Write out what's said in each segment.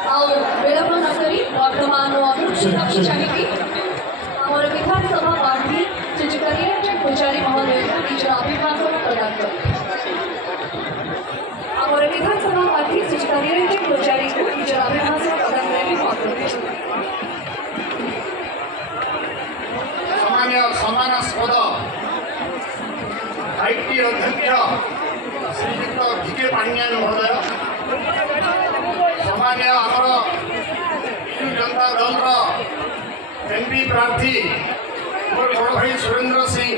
विलंब न करी वर्तमान अनुष्ठित चाहिदी आमर विधानसभा प्रार्थी श्री करियरंजन पूजारी महोदय निज अभिभाषण प्रदान कर आमर विधानसभा प्रार्थी श्री करियरंजन पूजारी को निज अभिभाषण प्रदान करने सम्मानास्पद आईटी अध्यक्ष श्रीयुक्त भिके पाणियान महोदय सामान्य आमर विजु जनता दल एमपी प्रार्थी मोर बड़ भाई सुरेंद्र सिंह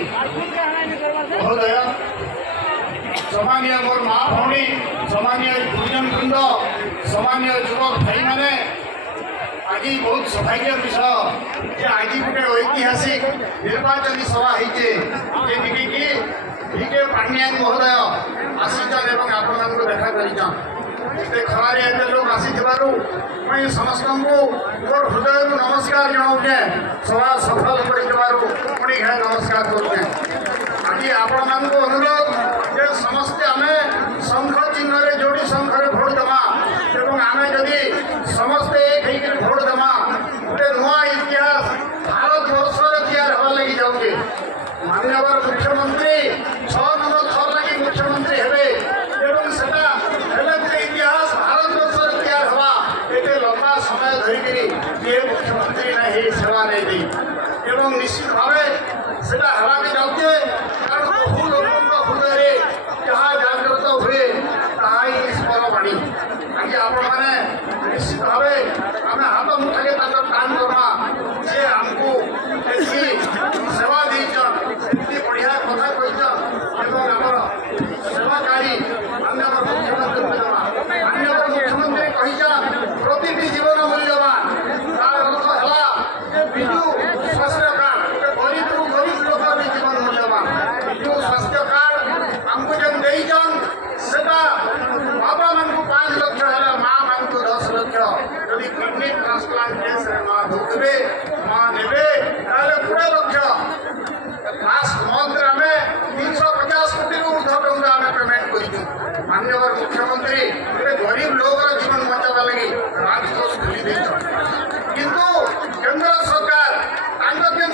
महोदय सामान्य मोर माँ भौणी सामान्य गुरुजन वृंद सामान्य युवक भाई मैंने आज बहुत सौभाग्य विषय जे आज गोटे ऐतिहासिक निर्वाचन सभा होती भिके पाणियान महोदय आसीचन एवं आपण देखा कर खरारे एत लोग आसी समस्त मोर हृदय नमस्कार जनाऊे सभा सफल कर नमस्कार करुचे आज आपण अनुरोध जे समस्ते आम शंख चिन्ह जोड़ी शंखर भोट देमा एवं आम जदि समस्ते एक भोट देमा गोटे नुआ इतिहास भारत वर्ष तैयार हवा लगी जाऊे माननीय मुख्यमंत्री 6 नंबर थर लगी मुख्यमंत्री हेबे एवं सेटा इतिहास भारत वर्ष तैयार हवा एते लंबा समय धरिकी ये मुख्यमंत्री ने ही सेवा नहीं दी एवं निश्चित भाव सेटा हवा भी जाऊे कारण बहु लोगों हृदय जहाँ जागृत हुए ताही स्मरवाणी आज आपण मैंने निश्चित भाव आम हाथ मुठाके काम करवा जे आमको सेवा देचन बढ़िया कथा कहीचन आमर सेवाकारी माननीय मुख्यमंत्री माननीय मुख्यमंत्री कहीचन प्रतिटी जीवन मूल्यवान तार अर्थ है विजु स्वास्थ्य कार्ड गरीब रु गरीब लोक भी जीवन मूल्यवान विजु स्वास्थ्य कार्ड आमको जेन देचन सेटा बाबा मान 5 लाख है माँ मान 10 लाख यदि किडनी ट्रांसप्लांट केस माँ दौरे माँ ने 20 लाख लास्ट मंथ आम 350 कोटी ऊर्ध टंका आम पेमेंट कर माननीय मुख्यमंत्री गरीब लोग जीवन बचावा लगी राजकोष खोली किंतु केंद्र सरकार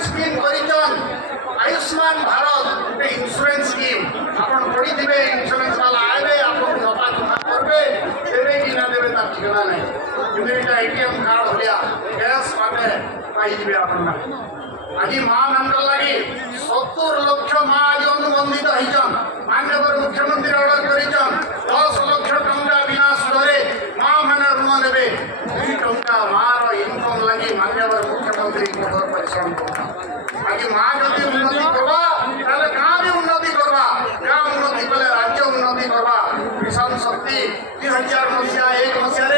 स्कीम कर आयुष्मान भारत इंश्योरेंस स्कीम आप पढ़ी थे इंश्योरेंस वाला आए आपको दफा दफा करेंगे देवे कि ना देवे तार ठिकाना नहीं कि एटीएम कार्ड भाया कैश बाटे पाइबे आप आज माँ मान लगी 70 लाख माँ आज अनुबंधित होचन माननीय मुख्यमंत्री ऑर्डर कर 10 लाख टंका बिना सुधरे माँ मैंने ऋण देवे 2 टंका माँ इनकम लगी माननीय मुख्यमंत्री कठोर परिश्रम आज माँ जब उन्नति करवा क्या भी उन्नति करवा क्या उन्नति कले राज्य उन्नति करवा मिशन शक्ति 2000 मसीहा 1 मसीह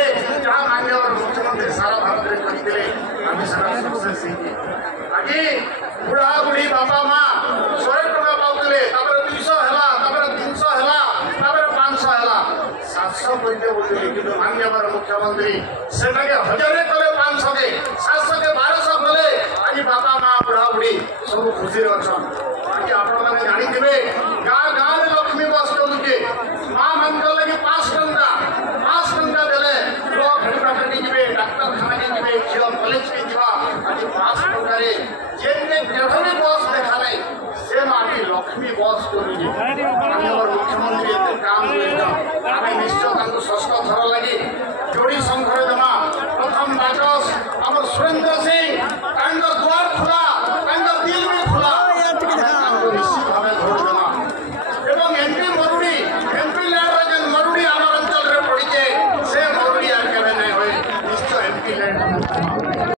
जहाँ माननीय मुख्यमंत्री सारा भारत में करते आज बुढ़ा बुढ़ी बापा माँ 100 टका पाते 200 है 300 है 500 है 700 करते बोलते कि माननीय मुख्यमंत्री से 1000 कले 500 के 700 के 1200 कले आज बापा माँ बुढ़ा बुढ़ी सब खुशी अच्छा